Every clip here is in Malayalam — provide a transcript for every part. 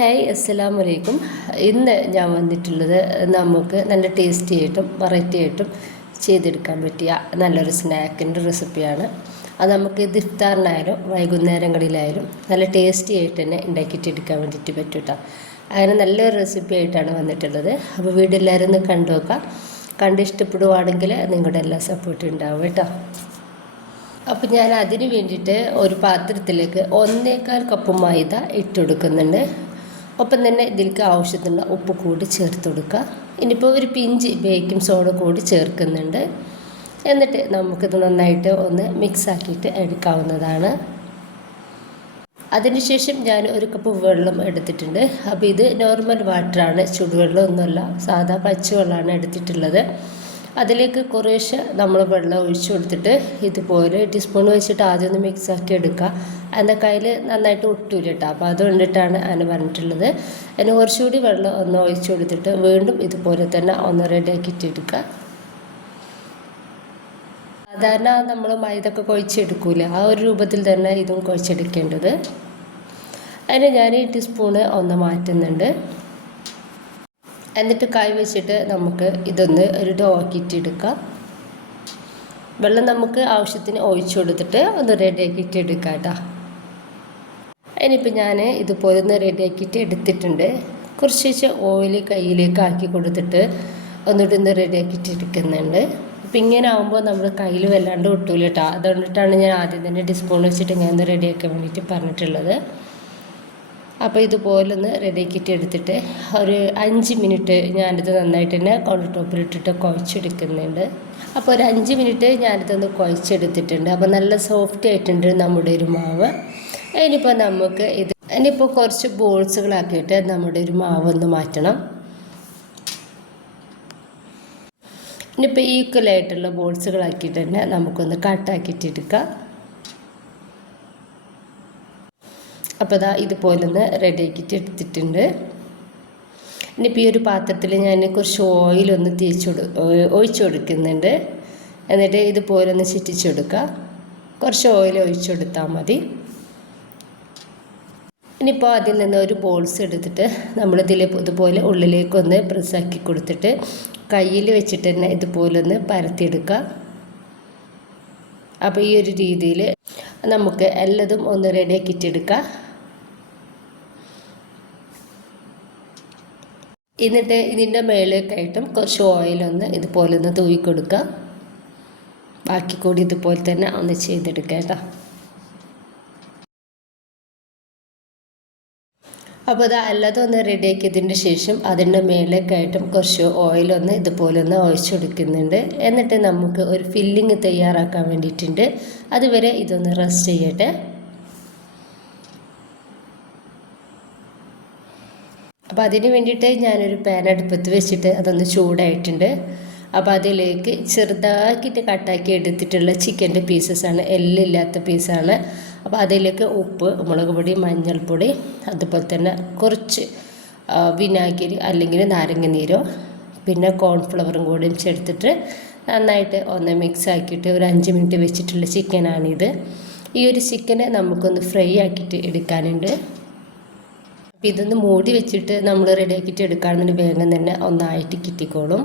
ഹായ് അസ്സലാമു അലൈക്കും. ഇന്ന് ഞാൻ വന്നിട്ടുള്ളത് നമുക്ക് നല്ല ടേസ്റ്റി ആയിട്ടും വെറൈറ്റി ആയിട്ടും ചെയ്തെടുക്കാൻ പറ്റിയ നല്ലൊരു സ്നാക്കിൻ്റെ റെസിപ്പിയാണ്. അത് നമുക്ക് ഇത് ഇഫ്താറിനായാലും വൈകുന്നേരങ്ങളിലായാലും നല്ല ടേസ്റ്റി ആയിട്ട് തന്നെ ഉണ്ടാക്കിയിട്ടെടുക്കാൻ വേണ്ടിയിട്ട് പറ്റും കേട്ടോ. അങ്ങനെ നല്ലൊരു റെസിപ്പി ആയിട്ടാണ് വന്നിട്ടുള്ളത്. അപ്പോൾ വീഡിയോ എല്ലാവരും ഒന്ന് കണ്ടു നോക്കാം. കണ്ട് ഇഷ്ടപ്പെടുവാണെങ്കിൽ നിങ്ങളുടെ എല്ലാ സപ്പോർട്ടും ഉണ്ടാവും കേട്ടോ. അപ്പോൾ ഞാൻ അതിന് വേണ്ടിയിട്ട് ഒരു പാത്രത്തിലേക്ക് 1.25 കപ്പ് മൈദ ഇട്ട് കൊടുക്കുന്നുണ്ട്. ഒപ്പം തന്നെ ഇതിലേക്ക് ആവശ്യത്തിനുള്ള ഉപ്പ് കൂടി ചേർത്ത് കൊടുക്കുക. ഇനിയിപ്പോൾ ഒരു പിഞ്ച് ബേക്കിംഗ് സോഡ കൂടി ചേർക്കുന്നുണ്ട്. എന്നിട്ട് നമുക്കിത് നന്നായിട്ട് ഒന്ന് മിക്സ് ആക്കിയിട്ട് എടുക്കാവുന്നതാണ്. അതിനുശേഷം ഞാൻ ഒരു കപ്പ് വെള്ളം എടുത്തിട്ടുണ്ട്. അപ്പോൾ ഇത് നോർമൽ വാട്ടറാണ്, ചുടുവെള്ളമൊന്നുമല്ല, സാധാ പച്ചവെള്ളമാണ് എടുത്തിട്ടുള്ളത്. അതിലേക്ക് കുറേശ്ശെ നമ്മൾ വെള്ളം ഒഴിച്ചു കൊടുത്തിട്ട് ഇതുപോലെ ടീസ്പൂൺ വെച്ചിട്ട് ആദ്യം ഒന്ന് മിക്സ് ആക്കി എടുക്കുക. എൻ്റെ കയ്യിൽ നന്നായിട്ട് ഒട്ടൂല കേട്ടോ. അപ്പോൾ അതുകൊണ്ടിട്ടാണ് അതിന് പറഞ്ഞിട്ടുള്ളത്. അതിന് കുറച്ചുകൂടി വെള്ളം ഒന്ന് ഒഴിച്ചു കൊടുത്തിട്ട് വീണ്ടും ഇതുപോലെ തന്നെ ഒന്ന് റെഡിയാക്കിയിട്ടെടുക്കുക. സാധാരണ നമ്മൾ മൈദൊക്കെ കുഴച്ചെടുക്കൂല, ആ ഒരു രൂപത്തിൽ തന്നെ ഇതും കുഴച്ചെടുക്കേണ്ടത്. അതിന് ഞാൻ ഈ ടീസ്പൂണ് ഒന്ന് മാറ്റുന്നുണ്ട്. എന്നിട്ട് കൈ വെച്ചിട്ട് നമുക്ക് ഇതൊന്ന് ഒരു ഡോ ആക്കിയിട്ടെടുക്കാം. വെള്ളം നമുക്ക് ആവശ്യത്തിന് ഒഴിച്ചു കൊടുത്തിട്ട് ഒന്ന് റെഡിയാക്കിയിട്ട് എടുക്കാം കേട്ടോ. ഇനിയിപ്പോൾ ഞാൻ ഇതുപോലെ ഒന്ന് റെഡിയാക്കിയിട്ട് എടുത്തിട്ടുണ്ട്. കുറച്ച് ഓയിൽ കയ്യിലേക്ക് ആക്കി കൊടുത്തിട്ട് ഒന്നിട്ട് ഒന്ന് റെഡിയാക്കിയിട്ട് എടുക്കുന്നുണ്ട്. അപ്പോൾ ഇങ്ങനെ ആകുമ്പോൾ നമ്മൾ കയ്യിൽ വല്ലാണ്ട് ഒട്ടൂല കേട്ടോ. അതുകൊണ്ടിട്ടാണ് ഞാൻ ആദ്യം തന്നെ ടീസ്പൂൺ വെച്ചിട്ട് ഞാൻ ഒന്ന് റെഡിയാക്കാൻ വേണ്ടിയിട്ട് പറഞ്ഞിട്ടുള്ളത്. അപ്പോൾ ഇതുപോലെ ഒന്ന് റെഡിയാക്കിയിട്ട് എടുത്തിട്ട് ഒരു 5 മിനിറ്റ് ഞാനിത് നന്നായിട്ട് തന്നെ കൗണ്ടർ ടോപ്പിലിട്ടിട്ട് കുഴച്ചെടുക്കുന്നുണ്ട്. അപ്പോൾ ഒരു 5 മിനിറ്റ് ഞാനിതൊന്ന് കുഴച്ചെടുത്തിട്ടുണ്ട്. അപ്പോൾ നല്ല സോഫ്റ്റ് ആയിട്ടുണ്ട് നമ്മുടെ ഒരു മാവ്. ഇനിയിപ്പോൾ നമുക്ക് ഇനിയിപ്പോൾ കുറച്ച് ബോൾസുകളാക്കിയിട്ട് നമ്മുടെ ഒരു മാവ് ഒന്ന് മാറ്റണം. ഇനിയിപ്പോൾ ഈക്വലായിട്ടുള്ള ബോൾസുകളാക്കിയിട്ട് തന്നെ നമുക്കൊന്ന് കട്ടാക്കിയിട്ടെടുക്കാം. അപ്പോൾ ഇതാ ഇതുപോലെ ഒന്ന് റെഡിയാക്കിയിട്ട് എടുത്തിട്ടുണ്ട്. ഇനിയിപ്പോൾ ഈ ഒരു പാത്രത്തിൽ ഞാൻ കുറച്ച് ഓയിലൊന്ന് ഒഴിച്ചു കൊടുക്കുന്നുണ്ട്. എന്നിട്ട് ഇതുപോലെ ഒന്ന് ചുറ്റിച്ചു കൊടുക്കുക. കുറച്ച് ഓയിൽ ഒഴിച്ചു കൊടുത്താൽ മതി. ഇനിയിപ്പോൾ അതിൽ നിന്ന് ഒരു ബോൾസ് എടുത്തിട്ട് നമ്മളിതിൽ ഇതുപോലെ ഉള്ളിലേക്കൊന്ന് പ്രസ്സാക്കി കൊടുത്തിട്ട് കയ്യിൽ വെച്ചിട്ട് തന്നെ ഇതുപോലെ ഒന്ന് പരത്തിയെടുക്കുക. അപ്പോൾ ഈ ഒരു രീതിയിൽ നമുക്ക് എല്ലാതും ഒന്ന് റെഡിയാക്കിയിട്ടെടുക്കാം. എന്നിട്ട് ഇതിൻ്റെ മേലേക്കായിട്ടും കുറച്ച് ഓയിലൊന്ന് ഇതുപോലെ ഒന്ന് തൂവി കൊടുക്കുക. ബാക്കി കൂടി ഇതുപോലെ തന്നെ ഒന്ന് ചെയ്തെടുക്കുക കേട്ടോ. അപ്പോൾ അത് അല്ലാതെ ഒന്ന് റെഡിയാക്കിയതിൻ്റെ ശേഷം അതിൻ്റെ മേലേക്കായിട്ടും കുറച്ച് ഓയിലൊന്ന് ഇതുപോലെ ഒന്ന് ഒഴിച്ചു കൊടുക്കുന്നുണ്ട്. എന്നിട്ട് നമുക്ക് ഒരു ഫില്ലിങ് തയ്യാറാക്കാൻ വേണ്ടിയിട്ടുണ്ട്. അതുവരെ ഇതൊന്ന് റെസ്റ്റ് ചെയ്യട്ടെ. അപ്പോൾ അതിന് വേണ്ടിയിട്ട് ഞാനൊരു പാൻ അടുപ്പത്ത് വെച്ചിട്ട് അതൊന്ന് ചൂടായിട്ടുണ്ട്. അപ്പോൾ അതിലേക്ക് ചെറുതാക്കിയിട്ട് കട്ടാക്കി എടുത്തിട്ടുള്ള ചിക്കൻ്റെ പീസസാണ്, എല്ലില്ലാത്ത പീസാണ്. അപ്പോൾ അതിലേക്ക് ഉപ്പ്, മുളക് പൊടി, മഞ്ഞൾപ്പൊടി, അതുപോലെ തന്നെ കുറച്ച് വിനാഗിരി അല്ലെങ്കിൽ നാരങ്ങ നീരോ പിന്നെ കോൺഫ്ലവറും കൂടിയും ചേർത്തിട്ട് നന്നായിട്ട് ഒന്ന് മിക്സ് ആക്കിയിട്ട് ഒരു 5 മിനിറ്റ് വെച്ചിട്ടുള്ള ചിക്കനാണിത്. ഈ ഒരു ചിക്കനെ നമുക്കൊന്ന് ഫ്രൈ ആക്കിയിട്ട് എടുക്കാനുണ്ട്. അപ്പോൾ ഇതൊന്ന് മൂടി വെച്ചിട്ട് നമ്മൾ റെഡിയാക്കിയിട്ട് എടുക്കുകയാണെന്നുണ്ടെങ്കിൽ വേഗം തന്നെ ഒന്നായിട്ട് കിട്ടിക്കോളും.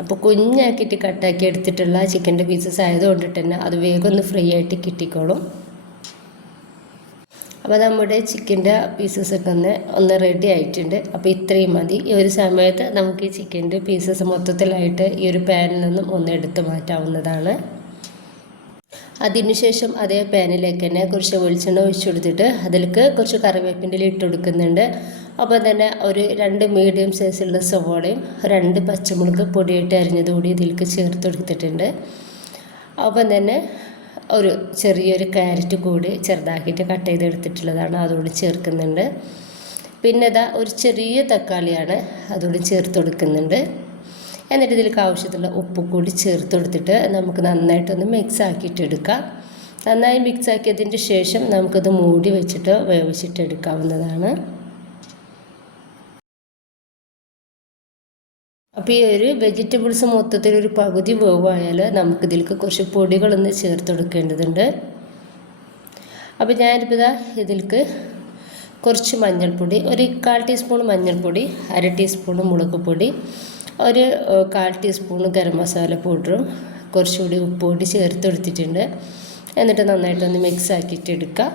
അപ്പോൾ കുഞ്ഞാക്കിയിട്ട് കട്ടാക്കി എടുത്തിട്ടുള്ള ചിക്കൻ്റെ പീസസ് ആയതുകൊണ്ടിട്ട് തന്നെ അത് വേഗം ഒന്ന് ഫ്രൈ ആയിട്ട് കിട്ടിക്കോളും. അപ്പോൾ നമ്മുടെ ചിക്കൻ്റെ പീസസൊക്കെ ഒന്ന് റെഡി ആയിട്ടുണ്ട്. അപ്പോൾ ഇത്രയും മതി. ഈ ഒരു സമയത്ത് നമുക്ക് ഈ ചിക്കൻ്റെ പീസസ് മൊത്തത്തിലായിട്ട് ഈ ഒരു പാനിൽ നിന്നും ഒന്ന് എടുത്ത് മാറ്റാവുന്നതാണ്. അതിനുശേഷം അതേ പാനിലേക്ക് തന്നെ കുറച്ച് വെളിച്ചെണ്ണ ഒഴിച്ചു കൊടുത്തിട്ട് അതിലേക്ക് കുറച്ച് കറിവേപ്പിൻ്റെ ഇട്ട് കൊടുക്കുന്നുണ്ട്. അപ്പോൾ തന്നെ ഒരു 2 മീഡിയം സൈസുള്ള സവോളയും 2 പച്ചമുളക് പൊടിയായിട്ട് അരിഞ്ഞതുകൂടി ഇതിലേക്ക് ചേർത്ത് കൊടുത്തിട്ടുണ്ട്. അപ്പം തന്നെ ഒരു ചെറിയൊരു ക്യാരറ്റ് കൂടി ചെറുതാക്കിയിട്ട് കട്ട് ചെയ്തെടുത്തിട്ടുള്ളതാണ്, അതുകൂടി ചേർക്കുന്നുണ്ട്. പിന്നെ ഇതാ ഒരു ചെറിയ തക്കാളിയാണ്, അതുകൂടി ചേർത്ത് കൊടുക്കുന്നുണ്ട്. എന്നിട്ട് ഇതിലേക്ക് ആവശ്യത്തിലുള്ള ഉപ്പ് കൂടി ചേർത്ത് കൊടുത്തിട്ട് നമുക്ക് നന്നായിട്ടൊന്ന് മിക്സ് ആക്കിയിട്ടെടുക്കാം. നന്നായി മിക്സ് ആക്കിയതിൻ്റെ ശേഷം നമുക്കത് മൂടി വെച്ചിട്ട് വേവിച്ചിട്ടെടുക്കാവുന്നതാണ്. അപ്പോൾ ഈ ഒരു വെജിറ്റബിൾസ് മൊത്തത്തിൽ ഒരു പകുതി വേവായാൽ നമുക്കിതിലേക്ക് കുറച്ച് പൊടികളൊന്ന് ചേർത്ത് കൊടുക്കേണ്ടതുണ്ട്. അപ്പോൾ ഞാനിപ്പോൾ ഇതിലേക്ക് കുറച്ച് മഞ്ഞൾപ്പൊടി, ഒരു 1/4 ടീസ്പൂൺ മഞ്ഞൾപ്പൊടി, 1/2 ടീസ്പൂൺ മുളക് പൊടി, ഒരു 1/4 ടീസ്പൂൺ ഗരം മസാല പൗഡറും കുറച്ചുകൂടി ഉപ്പ് കൂടി ചേർത്ത് എടുത്തിട്ടുണ്ട്. എന്നിട്ട് നന്നായിട്ടൊന്ന് മിക്സ് ആക്കിയിട്ട് എടുക്കുക.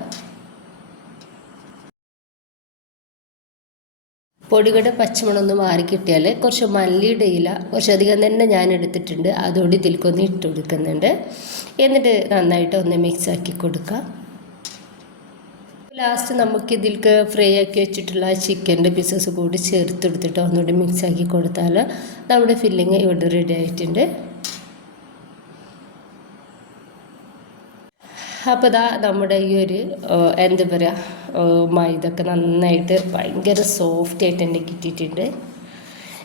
പൊടികളുടെ പച്ചമണമൊന്ന് മാറി കിട്ടിയാൽ കുറച്ച് മല്ലിയുടെ ഇല കുറച്ചധികം തന്നെ ഞാൻ എടുത്തിട്ടുണ്ട്, അതോടെ ഇതിൽക്കൊന്ന് ഇട്ട് കൊടുക്കുന്നുണ്ട്. എന്നിട്ട് നന്നായിട്ട് ഒന്ന് മിക്സ് ആക്കി കൊടുക്കുക. ലാസ്റ്റ് നമുക്ക് ഇതിൽക്ക് ഫ്രൈ ആക്കി വെച്ചിട്ടുള്ള ചിക്കൻ്റെ പീസസ് കൂടി ചേർത്തെടുത്തിട്ട് ഒന്നുകൂടി മിക്സ് ആക്കി കൊടുത്താൽ നമ്മുടെ ഫില്ലിങ് ഇവിടെ റെഡി ആയിട്ടുണ്ട്. അപ്പോൾ ഇതാ നമ്മുടെ ഈ ഒരു എന്താ പറയുക മൈദൊക്കെ നന്നായിട്ട് ഭയങ്കര സോഫ്റ്റ് ആയിട്ട് തന്നെ കിട്ടിയിട്ടുണ്ട്.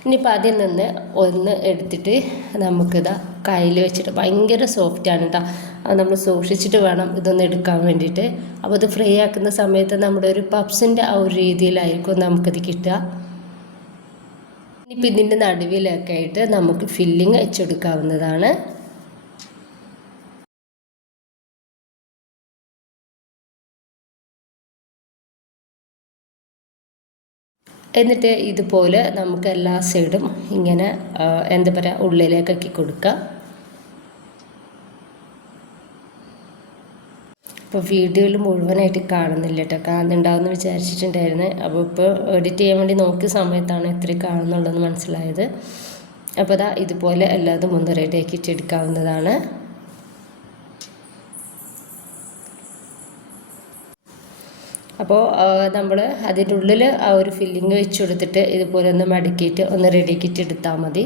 ഇനിയിപ്പോൾ അതിൽ നിന്ന് ഒന്ന് എടുത്തിട്ട് നമുക്കിതാ കയ്യിൽ വെച്ചിട്ട് ഭയങ്കര സോഫ്റ്റാണ് കേട്ടോ, അത് നമ്മൾ സൂക്ഷിച്ചിട്ട് വേണം ഇതൊന്ന് എടുക്കാൻ വേണ്ടിയിട്ട്. അപ്പോൾ ഇത് ഫ്രൈ ആക്കുന്ന സമയത്ത് നമ്മുടെ ഒരു പപ്സിൻ്റെ ആ ഒരു രീതിയിലായിരിക്കും നമുക്കിത് കിട്ടുക. ഇനിയിപ്പോൾ ഇതിൻ്റെ നടുവിലൊക്കെ ആയിട്ട് നമുക്ക് ഫില്ലിങ് വെച്ചെടുക്കാവുന്നതാണ്. എന്നിട്ട് ഇതുപോലെ നമുക്ക് എല്ലാ സൈഡും ഇങ്ങനെ എന്താ പറയുക ഉള്ളിലേക്കാക്കി കൊടുക്കുക. ഇപ്പോൾ വീഡിയോയിൽ മുഴുവനായിട്ട് കാണുന്നില്ല കേട്ടോ, കാണുന്നുണ്ടാവുമെന്ന് വിചാരിച്ചിട്ടുണ്ടായിരുന്നു. അപ്പോൾ ഇപ്പോൾ എഡിറ്റ് ചെയ്യാൻ വേണ്ടി നോക്കിയ സമയത്താണ് ഇത്രയും കാണുന്നുള്ളതെന്ന് മനസ്സിലായത്. അപ്പോൾ അതാ ഇതുപോലെ എല്ലാതും ഒന്ന് റെഡിയാക്കിയിട്ട് എടുക്കാവുന്നതാണ്. അപ്പോൾ നമ്മൾ അതിൻ്റെ ഉള്ളിൽ ആ ഒരു ഫില്ലിങ് വെച്ച് കൊടുത്തിട്ട് ഇതുപോലെ ഒന്ന് മടക്കിയിട്ട് ഒന്ന് റെഡിയാക്കിയിട്ട് എടുത്താൽ മതി.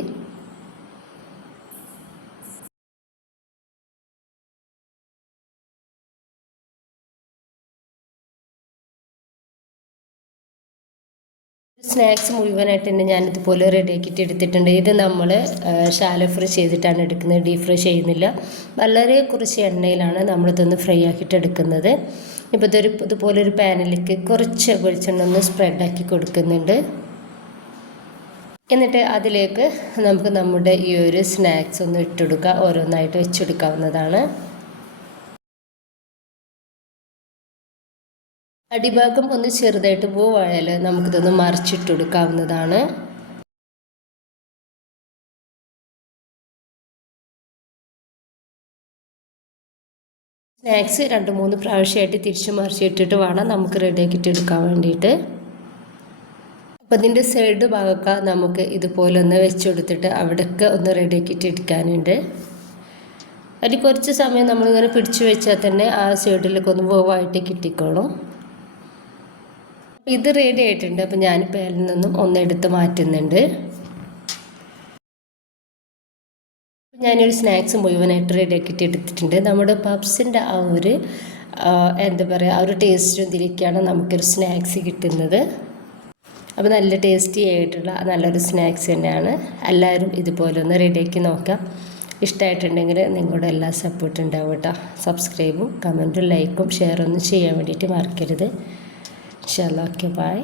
സ്നാക്സ് മുഴുവനായിട്ട് തന്നെ ഞാനിതുപോലെ റെഡിയാക്കിയിട്ട് എടുത്തിട്ടുണ്ട്. ഇത് നമ്മൾ ഷാലോ ഫ്രൈ ചെയ്തിട്ടാണ് എടുക്കുന്നത്, ഡീപ് ഫ്രൈ ചെയ്യുന്നില്ല. വളരെ കുറച്ച് എണ്ണയിലാണ് നമ്മളിതൊന്ന് ഫ്രൈ ആക്കിയിട്ട് എടുക്കുന്നത്. ഇപ്പോൾ ഇതുപോലെ ഒരു പാനിലേക്ക് കുറച്ച് വെളിച്ചെണ്ണ ഒന്ന് സ്പ്രെഡാക്കി കൊടുക്കുന്നുണ്ട്. എന്നിട്ട് അതിലേക്ക് നമുക്ക് നമ്മുടെ ഈ ഒരു സ്നാക്സ് ഒന്ന് ഇട്ടെടുക്കുക, ഓരോന്നായിട്ട് വെച്ചെടുക്കാവുന്നതാണ്. അടിഭാഗം ഒന്ന് ചെറുതായിട്ട് പോവായാൽ നമുക്കിതൊന്ന് മറിച്ചിട്ട് കൊടുക്കാവുന്നതാണ്. സ്നാക്സ് 2-3 പ്രാവശ്യമായിട്ട് തിരിച്ച് മറിച്ചിട്ടിട്ട് വേണം നമുക്ക് റെഡിയാക്കിയിട്ട് എടുക്കാൻ വേണ്ടിയിട്ട്. അപ്പോൾ ഇതിൻ്റെ സൈഡ് ഭാഗമൊക്കെ നമുക്ക് ഇതുപോലെ ഒന്ന് വെച്ച് കൊടുത്തിട്ട് അവിടെയൊക്കെ ഒന്ന് റെഡിയാക്കിയിട്ട് എടുക്കാനുണ്ട്. അതിൽ കുറച്ച് സമയം നമ്മളിങ്ങനെ പിടിച്ചു വെച്ചാൽ തന്നെ ആ സൈഡിലൊക്കെ ഒന്ന് വേവായിട്ട് കിട്ടിക്കോളും. ഇത് റെഡി ആയിട്ടുണ്ട്. അപ്പോൾ ഞാനിപ്പോൾ അതിൽ നിന്നും ഒന്നെടുത്ത് മാറ്റുന്നുണ്ട്. ഞാനൊരു സ്നാക്സ് മുഴുവനായിട്ട് റെഡിയാക്കിയിട്ട് എടുത്തിട്ടുണ്ട്. നമ്മുടെ പപ്സിൻ്റെ ആ ഒരു എന്താ പറയുക ആ ഒരു ടേസ്റ്റും ഇതിലേക്കാണ് നമുക്കൊരു സ്നാക്സ് കിട്ടുന്നത്. അപ്പോൾ നല്ല ടേസ്റ്റി ആയിട്ടുള്ള നല്ലൊരു സ്നാക്സ് തന്നെയാണ്. എല്ലാവരും ഇതുപോലെ ഒന്ന് റെഡിയാക്കി നോക്കാം. ഇഷ്ടമായിട്ടുണ്ടെങ്കിൽ നിങ്ങളുടെ എല്ലാ സപ്പോർട്ടും ഉണ്ടാവും കേട്ടോ. സബ്സ്ക്രൈബും കമൻറ്റും ലൈക്കും ഷെയറൊന്നും ചെയ്യാൻ വേണ്ടിയിട്ട് മറക്കരുത്. ഇൻഷാല്ലാ, ഓക്കെ, ബൈ.